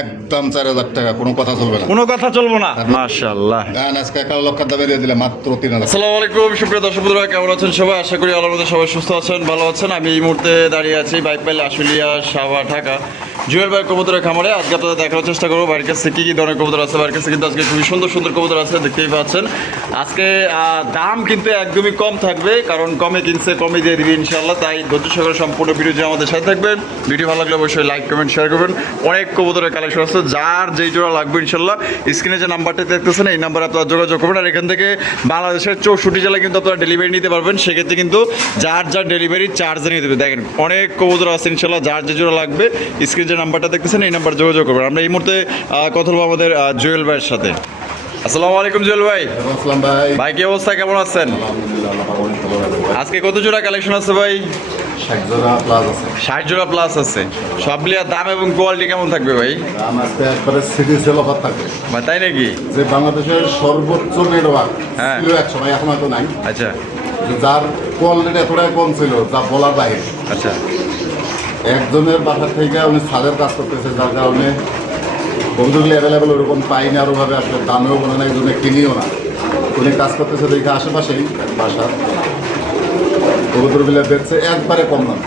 একদম 4000 টাকা, কোনো কথা চলবে না। কোনো কথা চলবো না। মাশাআল্লাহ। গান আজকে 11 লক্ষ দামে দিয়ে দিলে মাত্র 3000। আসসালামু আলাইকুম সুপ্রিয় দর্শক বন্ধুরা, কেমন আছেন সবাই? আশা করি আল্লাহর মধ্যে সবাই সুস্থ আছেন, ভালো আছেন। আমি এই মুহূর্তে দাঁড়িয়ে আছি বাইক পাইলে আশুলিয়া সাভা ঢাকা জুয়েল ভাই কবুতরের খামারে। আজকে আপনাদের দেখানোর চেষ্টা করবো বাড়ির কাছে কী কী ধরনের কবুতর আছে। বাড়ির কাছে কিন্তু আজকে খুবই সুন্দর সুন্দর কবুতর আছে, দেখতেই পাচ্ছেন। আজকে দাম কিন্তু একদমই কম থাকবে, কারণ কমে কিনছে কমে দিয়ে দিবি ইনশাআল্লাহ। তাই ধৈর্য সহকারে সম্পূর্ণ ভিডিও যে আমাদের সাথে থাকবেন। ভিডিও ভালো লাগলে অবশ্যই লাইক কমেন্ট শেয়ার করবেন। অনেক কবুতরের কালেকশন আছে, যার যেই জোড়া লাগবে ইনশাল্লাহ স্ক্রিনে যে নাম্বারটা দেখতেছেন এই নাম্বারে আপনারা যোগাযোগ করবেন। আর এখান থেকে বাংলাদেশের 64 জেলায় কিন্তু আপনারা ডেলিভারি নিতে পারবেন। সেক্ষেত্রে কিন্তু যার যার ডেলিভারি চার্জ নিয়ে দেবে। দেখেন অনেক কবুতর আছে ইনশাল্লাহ, যার যে জোড়া লাগবে স্ক্রিনে যে নাম্বারটা দেখতেছেন এই নাম্বার যোগাযোগ করবেন। আমরা এই মুহূর্তে কথা বলবো আমাদের জুয়েল ভাইয়ের সাথে। আসসালামু আলাইকুম জুয়েল ভাই। আসসালাম ভাই। ভাই কি অবস্থা, কেমন আছেন? আজকে কত জোড়া কালেকশন আছে ভাই? 60 জোড়া প্লাস আছে। 60 জোড়া প্লাস আছে। সব মিলিয়ে দাম এবং কোয়ালিটি কেমন থাকবে ভাই? দাম আজকে একবারে সিটি সেল অফার থাকবে ভাই তাই নাকি? যে বাংলাদেশের সর্বোচ্চ নেটওয়ার্ক হ্যাঁ। ছিল এক সময়, এখন হয়তো নাই। আচ্ছা যার কোয়ালিটি এতটাই কম ছিল যা বলার বাইরে। আচ্ছা একজনের বাসা থেকে উনি ছাদের কাজ করতেছে, যার কারণে বন্ধুগুলি অ্যাভেলেবেল ওরকম পাই না, আরোভাবে আসলে দামেও মনে না, এই জন্য কিনিও না। উনি কাজ করতেছে দেখে আশেপাশেই বাসার কবুতরগুলো বেচছে একবারে কম দাম।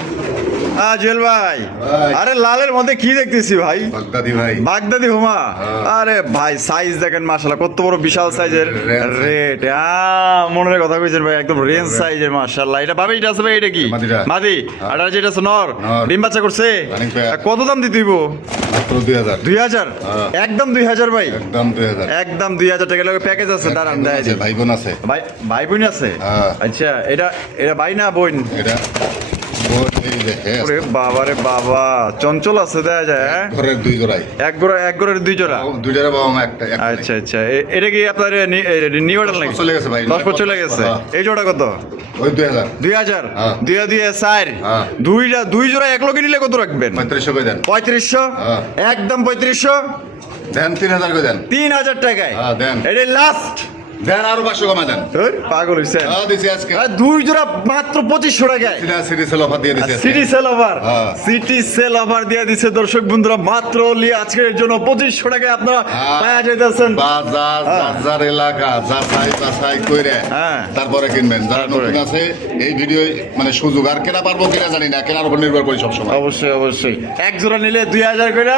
জুয়েল ভাই, ভাই। আরে লালের মধ্যে কি দেখতেছি ভাই? বাগদাদি ভাই। বাগদাদি হুমা। হ্যাঁ। আরে ভাই সাইজ দেখেন মাশাআল্লাহ, কত বড় বিশাল সাইজের রেঞ্জ। রেট। মনের কথা কইছেন ভাই, একদম রেঞ্জ সাইজের মাশাআল্লাহ। এটা ভাবে এটা আছে ভাই, এটা কি মাদিটা। মাদি? আর যেটা আছে নর, নর। ডিম বাচ্চা করছে। Running pair। কত দাম দিতে হইব? মাত্র 2000। 2000? হ্যাঁ। একদম 2000 ভাই? একদম 2000। একদম 2000 টাকা লাগে প্যাকেজ আছে। দাঁড়ান দেয় আছে, ভাই বোন আছে। ভাই ভাই বোন আছে? হ্যাঁ। আচ্ছা, এটা এটা ভাই না বোন? এটা বোন, এই যে হ্যাঁ, ওরে বাবা রে বাবা, চঞ্চল আছে দেখা যায়। হ্যাঁ, ঘরের দুই জোড়াই। এক গোড়ার দুই জোড়া। দুই জোড়া বাবা মা একটা একটা আচ্ছা আচ্ছা, এটা কি আপনার নিউ অর্ডার নাকি? 10 চলে গেছে ভাই। 10 বছর চলে গেছে। হ্যাঁ। এই জোড়া কত? ওই 2000। 2000? হ্যাঁ। 2000 হ্যাঁ। দুই জোড়া এক লগে নিলে কত রাখবেন? 3500 করে দেন। 3500? হ্যাঁ। একদম 3500? দেন 3000 করে দেন। 3000 টাকায়? হ্যাঁ, দেন। এটা লাস্ট? দেন আরো 500 কমা দেন। পাগল হইছেন? হ্যাঁ, দিছি আজকে। দুই জোড়া মাত্র 2500 টাকায় সিটি সেল অফার দিয়ে দিছি আজকে। City sale offer. হ্যাঁ। সিটি সেল অফার দিয়ে দিচ্ছে দর্শক বন্ধুরা, মাত্র আজকের জন্য 2500 টাকায় আপনারা হ্যাঁ। পাওয়া যাইতেছেন। বাজার বাজার এলাকা যাচাই বাছাই করে হ্যাঁ। তারপরে কিনবেন। যারা তারপরে। নতুন আছে এই ভিডিও মানে সুযোগ, আর কেনা পারবো কিনা জানি না, কেনার উপর নির্ভর করি সবসময়। অবশ্যই অবশ্যই। এক জোড়া নিলে 2000 করে,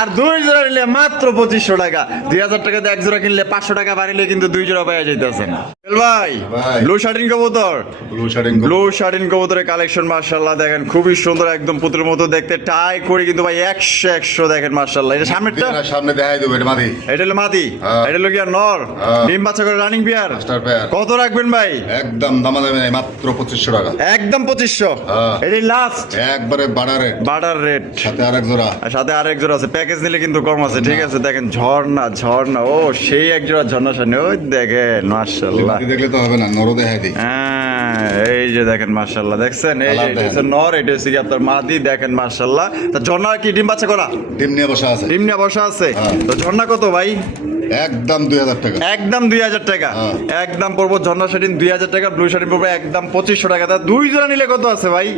আর দুই জোড়া নিলে মাত্র 2500 টাকা। 2000 টাকা দিয়ে এক জোড়া কিনলে 500 টাকা বাড়িলে কিন্তু দুই জোড়া পাওয়া যাইতেছেন। ভাই ভাই। ব্লু শার্টিন কবুতর, ব্লু শার্টিং ব্লু শার্টিন কবুতরের কালেকশন মাশাআল্লাহ দেখেন খুবই সুন্দর, একদম পুতুলের মতো দেখতে, টাই করে কিন্তু ভাই 100 দেখেন মাশাআল্লাহ। এটা সামনেরটা, সামনে দেখাই দেবো, এটা মাদি। এটা হলো মাদি, হ্যাঁ। এটা হলো কি আর নর? হ্যাঁ। ডিম বাচ্চা করে রানিং বিয়ার। Master pair. কত রাখবেন ভাই? একদম দামা দামে নাই, মাত্র 2500 টাকা। একদম 2500? হ্যাঁ। এটাই লাস্ট একবারে বাড়ারে বাটার রেট। সাথে আরেক জোড়া। আর সাথে আরেক জোড়া আছে, প্যাকেজ নিলে কিন্তু কম আছে। ঠিক আছে, দেখেন ঝর্ণা ঝর্ণা, ও সেই এক জোড়া ঝর্ণা সামনে, ওই দেখেন মাশাআল্লাহ। মাদি দেখলে তো হবে না, নরও দেখাই দিই। হ্যাঁ, এই যে দেখেন মাশাআল্লাহ, দেখছেন? এই যে কালার এটা হচ্ছে দেখেন। নর, এটা হচ্ছে কি আপনার মাদি, দেখেন মাশাআল্লাহ। তা ঝর্ণা কি ডিম বাচ্চা করা? ডিম নিয়ে বসা আছে। ডিম নিয়ে বসা আছে। হ্যাঁ। তো ঝর্ণা কত ভাই? একদম 2000 টাকা। একদম 2000 টাকা। হ্যাঁ। একদম পড়বো ঝর্ণা শাড়িন 2000 টাকা, ব্লু শাড়িন পড়বো একদম 2500 টাকা। তা দুই জোড়া নিলে কত আছে ভাই?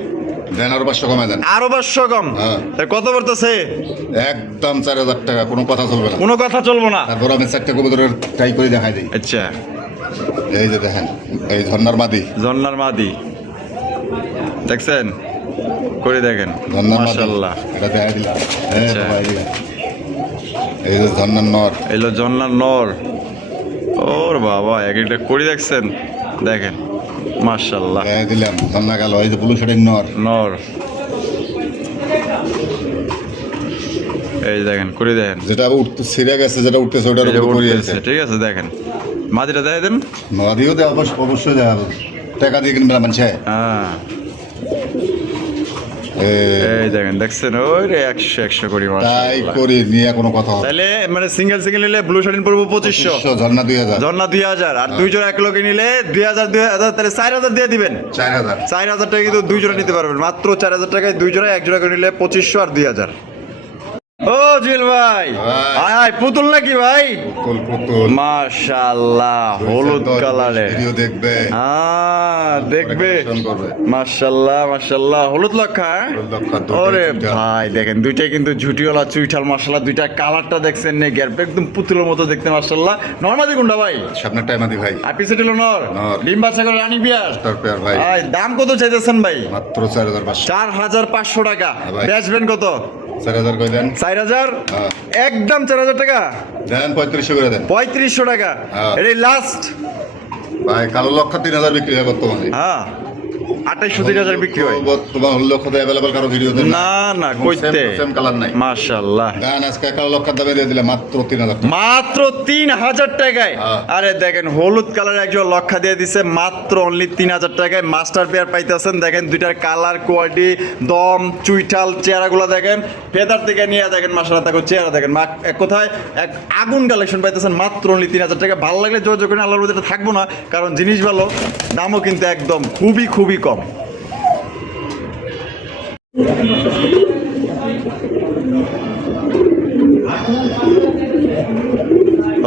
দেন আরো 500 কমা দেন। আরো 500 কম? হ্যাঁ। তা কত পড়তেছে? একদম 4000 টাকা, কোনো কথা চলবে না। কোনো কথা চলবো না। তারপর আমি 4টা কবুতরের ট্রাই করে দেখাই দিই। আচ্ছা, এই যে দেখেন, এই ঝর্ণার মাদি। ঝর্ণার মাদি দেখছেন, করে দেখেন ঝর্ণার মাদি। মাশাআল্লাহ। এটা দেখাই দিলাম। এই আচ্ছা। বাবা, এই যে। এই যে ঝর্ণার নর। এলো ঝর্ণার নর। ওর বাবা, এক একটা করে দেখছেন, দেখেন মাশাআল্লাহ। দেখাই দিলাম ঝর্ণা গেল। এই যে ব্লু শার্টিং নর। নর, এই যে দেখেন করে দেখেন, যেটা উঠতে ছিঁড়ে গেছে, যেটা উঠতেছে ওটার এই যে উপর উঠতেছে। পড়িয়েছে। ঠিক আছে, দেখেন মাদিটা দেখে দেন। নদীও দেওয়া অবশ্যই দেখাবো, টাকা দিয়ে কিনবে না মানুষে। হ্যাঁ, এই দেখেন, দেখছেন? ওই রে 100 করি তাই মাশাআল্লাহ। করি নিয়ে কোনো কথা হবে। তাহলে মানে সিঙ্গেল নিলে ব্লু শার্টিন পড়বো 2500, ঝর্ণা 2000। ঝর্ণা 2000, আর দুই জোড়া এক লগে নিলে 2000 তাহলে 4000 দিয়ে দিবেন। 4000। 4000 টাকা কিন্তু দুই জোড়া নিতে পারবেন, মাত্র 4000 টাকায় দুই জোড়া, এক জোড়া করে নিলে 2500 আর 2000। ও জুয়েল ভাই ভাই। আয় আয় পুতুল নাকি ভাই পুতুল মাশাআল্লাহ হলুদ কালারে ভিডিও দেখবে দেখবে পরে collection করবে। মাশাআল্লাহ মাশাআল্লাহ হলুদ লক্ষা হলুদ লক্ষা, দুটোই ওরে চুইঠাল। ভাই দেখেন দুইটাই কিন্তু ঝুটিওয়ালা চুইঠাল মাশাআল্লাহ দুইটা কালারটা দেখছেন নে গ্যাপ একদম পুতুলের মতো দেখতে মাশাআল্লাহ নরমাদি কোনটা ভাই সামনে টাইম আদি ভাই আর পিছে ছিল নর নর। ডিম বাচ্চা করে রানী বিয়ার স্টার পেয়ার ভাই ভাই দাম কত চাইতেছেন ভাই মাত্র 4500 4500 টাকা হ্যাঁ ভাই। বেচবেন কত 4000 কই দেন 4000 হ্যাঁ। একদম 4000 টাকা দেন 3500 করে দেন 3500 টাকা হ্যাঁ। এটাই লাস্ট ভাই কালো লক্ষ 3000 বিক্রি হয় বর্তমানে হ্যাঁ 28-30,000 বিক্রি হয় বর্তমান হল লক্ষ অ্যাভেলেবল কারো ভিডিও দেন না না কইতে সেম কালার নাই মাশাআল্লাহ গান আজকে কালো লক্ষ দামে দিয়ে দিলে মাত্র 3000 মাত্র 3000 টাকায় হ্যাঁ। আরে দেখেন হলুদ কালার একজন লক্ষা দিয়ে দিছে মাত্র অনলি 3000 টাকায় মাস্টার পেয়ার পাইতেছেন দেখেন দুইটার কালার কোয়ালিটি দম চুইঠাল চেহারাগুলো দেখেন ফেদার থেকে নিয়ে দেখেন মাশাআল্লাহ দেখো চেহারা দেখেন এক কথায় এক আগুন কালেকশন পাইতেছেন মাত্র অনলি 3000 টাকা ভালো লাগলে যোগাযোগ করেন আল্লাহর মধ্যে থাকবো না কারণ জিনিস ভালো দামও কিন্তু একদম খুবই খুবই কম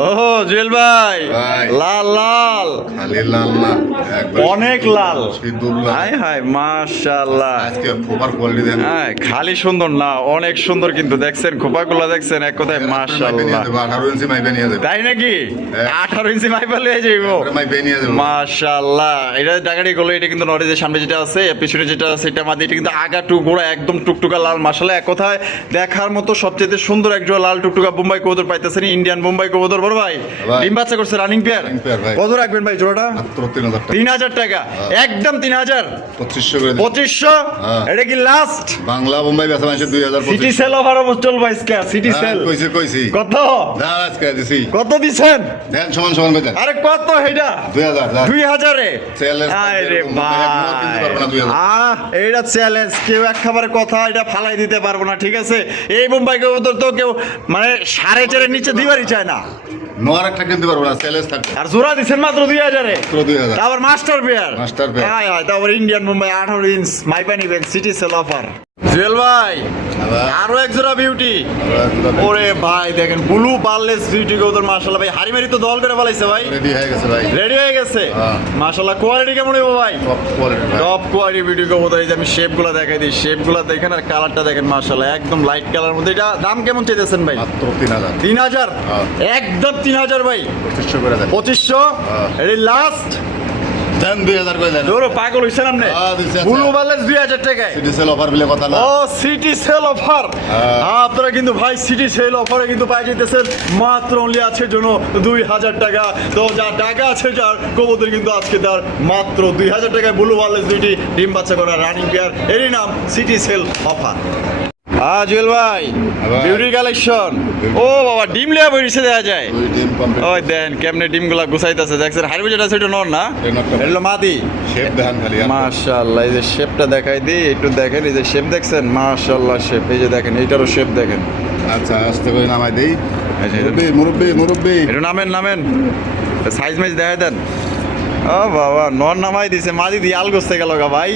ও জুয়েল ভাই ভাই। লাল লাল খালি লাল না একবার অনেক লাল সিঁদুর লাল। হায় হায় মাশাআল্লাহ আজকে প্রপার কোয়ালিটি দেন হ্যাঁ খালি সুন্দর না অনেক সুন্দর কিন্তু দেখছেন খোপাগুলো দেখছেন এক কথায় মাশাআল্লাহ 18 ইঞ্চি মাইপে নিয়ে যাবে তাই নাকি হ্যাঁ। 18 ইঞ্চি মাইপা লয়ে যাইবো মাইপে নিয়ে যাবে মাশাআল্লাহ এটা ডাকাটি গুলো এটা কিন্তু নরেজের সামনে যেটা আছে পিছনে যেটা আছে এটা মাদি এটা কিন্তু আগা টু গোড়া একদম টুকটুকা লাল মাশাআল্লাহ এক কথায় দেখার মতো সবচেয়ে সুন্দর একজোড়া লাল টুকটুকা বোম্বাই কবুতর পাইতেছেন ইন্ডিয়ান বোম্বাই কবুতর বড় ভাই ভাই। ডিম বাচ্চা করছে রানিং পেয়ার Running pair ভাই। কত রাখবেন ভাই জোড়াটা মাত্র 3000 টাকা 3000 টাকা একদম 3000 2500 করে দেন 2500 হ্যাঁ। এটা কি লাস্ট বাংলা বোম্বাই বেচা মাসে সিটি 2025 সেল অফার চল ভাই সিটি সেল কইছি কত দাঁড় আজকে দিছি কত দিছেন দেন সমান সমান বেচেন আরে কত এটা 2000 2000 এ Challenge আরে এরকম ভাই কিনতে পারবো না 2000 এইটা চ্যালেঞ্জ কেউ এক খাবারের কথা এটা ফালাই দিতে পারবো না ঠিক আছে এই বোম্বাই কবুতর তো কেউ মানে 4.5 নিচে দিবারই চায় না নোয়ার একটা কিনতে পারবো না চ্যালেঞ্জ থাকবে আর জোড়া দিচ্ছেন মাত্র 2000 এ মাত্র 2000 তারপর মাস্টার পেয়ার Master pair। হ্যাঁ হ্যাঁ তারপর ইন্ডিয়ান মুম্বাই 18 ইঞ্চ মাইপা নিবেন সিটি সেল অফার জুয়েল ভাই আবার আরো এক জোড়া বিউটি ওরে ভাই দেখেন ব্লু পার্লেস বিউটি কবুতর মাশাআল্লাহ ভাই হারিমারি তো দল করে ফলাইছে ভাই রেডি হয়ে গেছে ভাই রেডি হয়ে গেছে হ্যাঁ। মাশাআল্লাহ কোয়ালিটি কেমন হইব ভাই টপ কোয়ালিটি ভাই টপ কোয়ালিটি বিউটি কবুতর এই যে আমি শেপগুলো দেখাই দিই শেপগুলো দেখেন আর কালারটা দেখেন মাশাআল্লাহ একদম লাইট কালার মধ্যে এটা দাম কেমন চাইতেছেন ভাই মাত্র 3000 3000 হ্যাঁ। একদম 3000 ভাই 2500 করে দেন 2500 হ্যাঁ। এটি লাস্ট দেন 2000 করে দেন ধরো পাগল হইছেন আপনি হ্যাঁ, দিছি, আচ্ছা। ব্লু পার্লেস 2000 টাকায় সিটি সেল অফার বলে কথা না ও সিটি সেল অফার হ্যাঁ। আপনারা কিন্তু ভাই সিটি সেল অফারে কিন্তু পাই যেতেছেন মাত্র অনলি আছে জন্য 2000 টাকা তো যা টাকা আছে যার কবুতর কিন্তু আজকে তার মাত্র 2000 টাকায় ব্লু ওয়ালেস দুইটি ডিম বাচ্চা করা রানিং পেয়ার এরই নাম সিটি সেল অফার জুয়েল ভাই ভাই। বিউটি কালেকশন ও বাবা ডিম লিয়া বইছে দেখা যায় দুই দিন কমপ্লিট ওই দেন কেমনে ডিমগুলা গুছাইতেছে দেখছেন হারবে যেটা সেটা নর না এই নটটা। এটা হলো মাদি শেপ দেখান খালি আর মাশাআল্লাহ এই যে শেপটা দেখাই দিই একটু দেখেন এই যে শেপ দেখছেন মাশাআল্লাহ শেপ এই যে দেখেন এইটারও শেপ দেখেন আচ্ছা আস্তে করে নামাই দেই আচ্ছা, মুরব্বি একটু নামেন সাইজ মাইজ দেখাই দেন ও বাবা নর নামাই দিছে মাদি দিয়ে আল গোছতে গেল গা ভাই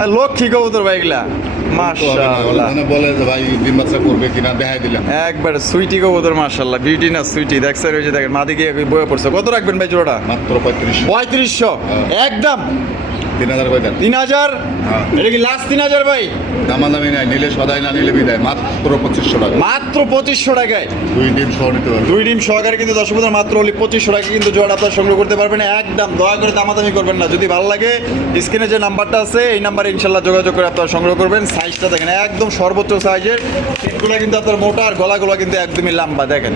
আর লক্ষ্মী কবুতর ভাই এগুলা মাশাআল্লাহ মানে বলে যে ভাই ডিম বাচ্চা করবে কিনা দেখাই দিলাম একবার সুইটি কবুতর মাশাআল্লাহ বিউটি না সুইটি দেখছেন ওই যে দেখেন মাদি গিয়ে বয়ে পড়ছে কত রাখবেন ভাই জোড়াটা মাত্র 3500 3500 একদম 3000 করে দেন 3000 হ্যাঁ। এটা কি লাস্ট 3000 ভাই দামাদামি নাই নিলে সদাই না নিলে বিদায় মাত্র 2500 টাকা মাত্র 2500 টাকায় দুই ডিম সহ নিতে পারবে দুই ডিম সহকারে কিন্তু দর্শক বন্ধুরা মাত্র অনলি 2500 টাকা কিন্তু জোড়া আপনারা সংগ্রহ করতে পারবেন একদম দয়া করে দামাদামি করবেন না যদি ভালো লাগে স্ক্রিনে যে নাম্বারটা আছে এই নাম্বারে ইনশাল্লাহ যোগাযোগ করে আপনারা সংগ্রহ করবেন সাইজটা দেখেন একদম সর্বোচ্চ সাইজের সিটগুলো কিন্তু আপনার মোটা আর গলাগুলো কিন্তু একদমই লম্বা দেখেন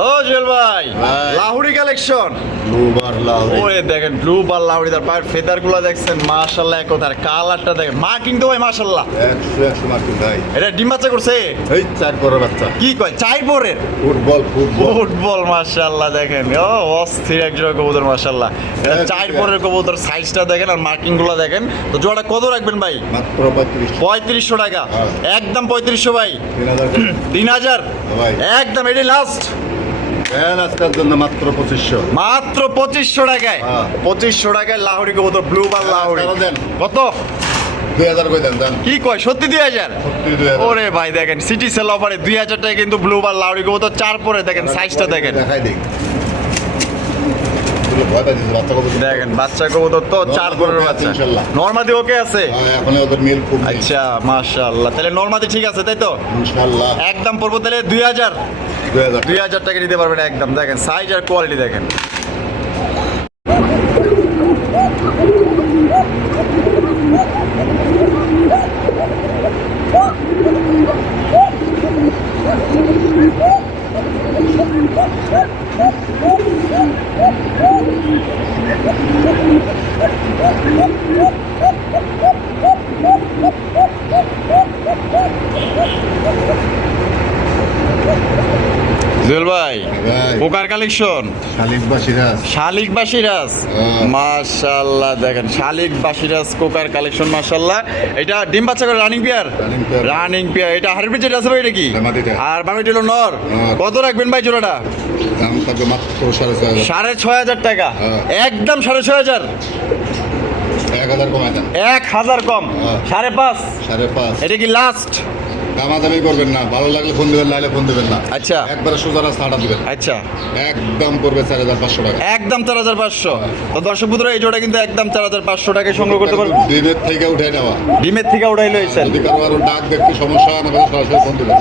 ও জুয়েল ভাই ভাই। লাহুড়ি কালেকশন ব্লুবার লাহোরি ওরে দেখেন ব্লু বার লাউড়ি তার পায়ের ফেদার গুলো দেখছেন মাশাআল্লাহ এক কথার কালারটা দেখেন মার্কিং তো ভাই মাশাআল্লাহ 100 মার্কিং ভাই এটা ডিম বাচ্চা করছে এই চার বড় বাচ্চা কি কয় চাই পরের ফুটবল ফুটবল মাশাআল্লাহ দেখেন ও অস্থির এক জোড়া কবুতর মাশাআল্লাহ এটা হ্যাঁ, চাই ঠিক পরের কবুতর সাইজটা দেখেন আর মার্কিং গুলো দেখেন তো জোড়া কত রাখবেন ভাই মাত্র 3500 3500 টাকা হ্যাঁ। একদম 3500 ভাই 3000 3000 ভাই। একদম এটাই লাস্ট দেন আজকের জন্য মাত্র 2500। মাত্র 2500 টাকায়। হ্যাঁ। 2500 টাকায় লাহোরি কবুতর, ব্লু বার লাহোরি। আরো দেন। কত? 2000 কই দেন দেন। কি কয়, সত্যি 2000? সত্যি 2000। ওরে ভাই দেখেন, সিটি সেল অফারে 2000 টাকায় কিন্তু ব্লু বার লাহোরি কবুতর 4 পরে দেখেন, সাইজটা দেখেন। দেখাই দেই। এগুলো ভয়টা দিছে বাচ্চা কবুতর। দেখেন বাচ্চা কবুতর তো 4 পরের বাচ্চা। ইনশাআল্লাহ। নরমাদি ওকে আছে? হ্যাঁ, এখন ওদের মিল খুব নেই। আচ্ছা মাশাআল্লাহ, তাহলে নরমাদি ঠিক আছে তাই তো? ইনশাআল্লাহ। একদম পড়বো তাহলে 2000। 2000। 2000 টাকা নিতে পারবেন একদম। দেখেন সাইজ আর কোয়ালিটি দেখেন। জুয়েল ভাই, ভাই পোকার কালেকশন শালিক বা সিরাজ। শালিক বা সিরাজ। হ্যাঁ। মাশাআল্লাহ দেখেন শালিক বা সিরাজ কোকার কালেকশন মাশাআল্লাহ। এটা ডিম বাচ্চা করে running pair. Running pair। Running pair. এটা হাইব্রিড যেটা আছে ভাই, এটা কি? মাটিটা। আর বাকিটা হলো নর। হ্যাঁ। কত রাখবেন ভাই জোড়াটা? দাম থাকবে মাত্র 6500। 6500 টাকা। হ্যাঁ। একদম 6500। 1000 কমাই দেন। 1000 কম। হ্যাঁ। 5.5। 5.5। এটা কি লাস্ট? দামাদামি করবেন না, ভালো লাগলে ফোন দিবেন, নাইলে ফোন দিবেন না। আচ্ছা। একবারে সোজা রাস্তা হাঁটা দিবেন। আচ্ছা, একদম পড়বে 4500 টাকা। একদম 4500। তো দর্শক বন্ধুরা এই জোড়া কিন্তু একদম 4500 টাকায় সংগ্রহ করতে পারবেন। ডিমের থেকে উঠে নেওয়া। ডিমের থেকে উঠাই লইছেন। যদি কারো আরো ডাক দেখতে সমস্যা হয়, আমাকে সরাসরি ফোন দিবেন।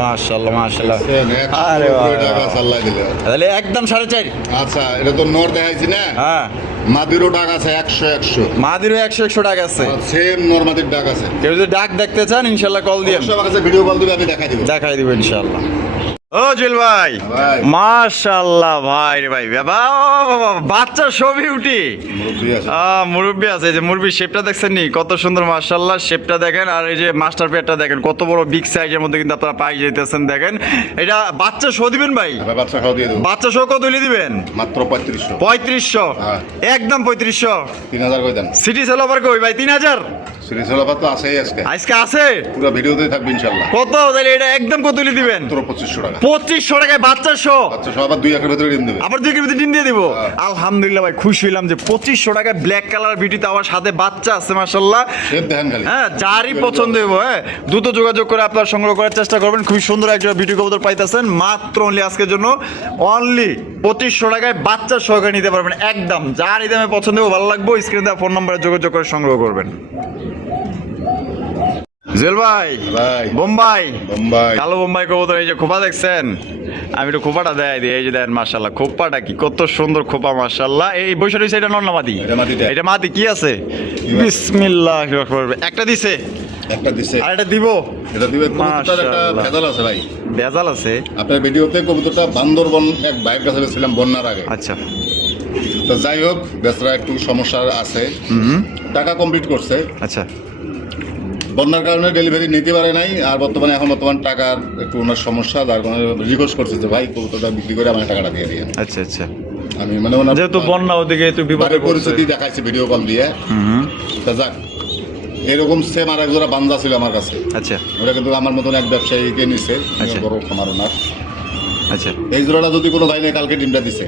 মাশাআল্লাহ মাশাআল্লাহ। দেখছেন, আরে 100 বাহ। টাকা চাল্লাই দিলে। তাহলে একদম 4.5। আচ্ছা, এটা তো নর দেখাইছি না। হ্যাঁ, মাদিরও ডাক আছে 100। মাদিরও 100 টাকা আছে। সেম নরমাদির ডাক আছে। কেউ যদি ডাক দেখতে চান ইনশাল্লাহ কল দিয়ে অবশ্যই আমার কাছে ভিডিও কল দিবে, আমি দেখাই দিব। দেখাই দিব ইনশাল্লাহ। ও জুয়েল ভাই, ভাই। মাশাআল্লাহ ভাই রে ভাই, বাবা বাচ্চা ছবি উঠি। মুরব্বি আছে। মুরব্বি আছে, এই যে মুরব্বির শেপটা দেখছেন নি কত সুন্দর মাশাআল্লাহ, শেপটা দেখেন। আর এই যে মাস্টার পেয়ারটা দেখেন কত বড় বিগ সাইজের মধ্যে কিন্তু আপনারা পাই যাইতেছেন। দেখেন এটা বাচ্চা শো দিবেন ভাই? আবার বাচ্চা খাওয়া দিয়ে দেবো। বাচ্চা শো কত হলে দিবেন? মাত্র 3500। 3500। হ্যাঁ। একদম 3500। 3000 কই দেন। সিটি সেল অফার কই ভাই? 3000 সিরিজ হলাপা তো আছেই আজকে। আজকে আছে পুরো ভিডিওতেই থাকবে ইনশাআল্লাহ। কত? তাহলে এটা একদম কত হলে দিবেন? মাত্র 2500 টাকা। 2500 টাকায় বাচ্চা শো। আচ্ছা, সব আবার 2 একের ভিতরে ডিম দেবে। আবার 2 কেজি ডিম দিয়ে দিব। হ্যাঁ। আলহামদুলিল্লাহ ভাই, খুশি হইলাম যে 2500 টাকায় ব্ল্যাক কালার বিউটিতে আমার সাথে বাচ্চা আছে মাশাআল্লাহ। শেপ দেখেন খালি। হ্যাঁ, যারই পছন্দ হইব, হ্যাঁ দ্রুত যোগাযোগ করে আপনারা সংগ্রহ করার চেষ্টা করবেন। খুবই সুন্দর একজন বিউটি কবুতর পাইতেছেন মাত্র অনলি আজকের জন্য। অনলি 2500 টাকায় বাচ্চা সহকারে নিতে পারবেন একদম। যার এই দামে পছন্দ হবে, ভালো লাগবে, স্ক্রিনে দেওয়া ফোন নম্বরে যোগাযোগ করে সংগ্রহ করবেন। জুয়েল ভাই, ভাই বোম্বাই বোম্বাই কালো বোম্বাই কবুতর, এই যে খোপা দেখছেন, আমি একটু খোপাটা দেখাই দিই। এই যে দেখেন মাশাআল্লাহ, খোপাটা কি কত সুন্দর খোপা মাশাআল্লাহ। এই বৈশাখ হইছে, এটা নর না মাদি? এটা মাদিটা। এটা মাদি। কি আছে? বিসমিল্লাহির রহমানির রহিম। একটা দিছে, একটা দিছে। আর এটা দিব। এটা দিবে। কবুতরটার একটা মাশাআল্লাহ। ভেজাল আছে ভাই। ভেজাল আছে? আপনার ভিডিওতে কবুতরটা বান্দরবন এক বাইক কাছে ছিলাম বন্যার আগে। আচ্ছা। তো যাই হোক, বেচারা একটু সমস্যা আছে। টাকা কমপ্লিট করছে। আচ্ছা। বন্যার কারণে ডেলিভারি নিতে পারে নাই। আর বর্তমান টাকার একটু ওনার সমস্যা, যার কারণে রিকোয়েস্ট করছে যে ভাই কবুতরটা বিক্রি করে আমার টাকাটা দিয়ে দিয়ে। আচ্ছা আচ্ছা। আমি মানে ওনার যেহেতু বন্যা ওদিকে একটু বিপদে বাড়ির পড়ছে। পরিস্থিতি দেখাইছে ভিডিও কল দিয়ে। তা যাক, এরকম সেম আর এক জোড়া বান্দা ছিল আমার কাছে। আচ্ছা ওটা কিন্তু আমার মতন এক ব্যবসায়ীকে নিছে। আচ্ছা। বড় খামার ওনার। আচ্ছা। এই জোড়াটা যদি কোনো ভাই নেই, কালকে ডিমটা দিছে।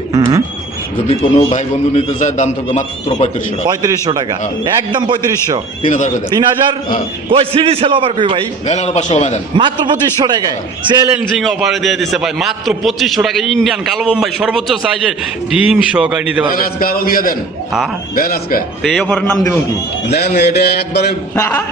যদি কোনো ভাই বন্ধু নিতে চায়, দাম থাকবে মাত্র 3500 টাকা। 3500 টাকা। হ্যাঁ। একদম 3500। 3000 করে দেন। 3000। হ্যাঁ। কই সিডি সেল অফার কই ভাই? দেন আরো 500 কমায় দেন। মাত্র 2500 টাকায় চ্যালেঞ্জিং অফারে দিয়ে দিছে ভাই। মাত্র 2500 টাকায় ইন্ডিয়ান কালো বোম্বাই সর্বোচ্চ সাইজের ডিম সহকারে নিতে দেন পারবেন। আজকে আরো দিয়ে দেন। হ্যাঁ, দেন আজকে। তো এই অফারের নাম দিব কি? দেন, এটা একবারে হ্যাঁ?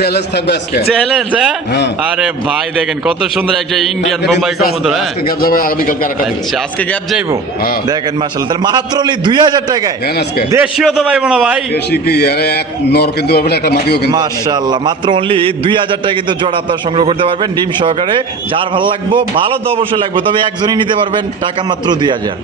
চ্যালেঞ্জ থাকবে আজকে। চ্যালেঞ্জ হ্যাঁ। আরে ভাই দেখেন কত সুন্দর একটা ইন্ডিয়ান বোম্বাই কবুতর। হ্যাঁ আজকে গ্যাপ যাবে, আগামীকালকে আরেকটা দিবে। আচ্ছা আজকে গ্যাপ যাইবো। হ্যাঁ। দেখেন মাশাআল্লাহ, তাহলে মাত্র 2000 টাকায় দেন আজকে। দেশীয় তো পাইবো না ভাই। বেশি কি আরে এক নর কিন্তু পারবেন, একটা মাদিও কিন্তু পারবেন। মাশাআল্লাহ, মাত্র অনলি 2000 টাকা কিন্তু জোড়া আপনারা সংগ্রহ করতে পারবেন ডিম সহকারে। যার ভালো লাগবে, ভালো তো অবশ্যই লাগবে, তবে একজনই নিতে পারবেন, টাকা মাত্র 2000।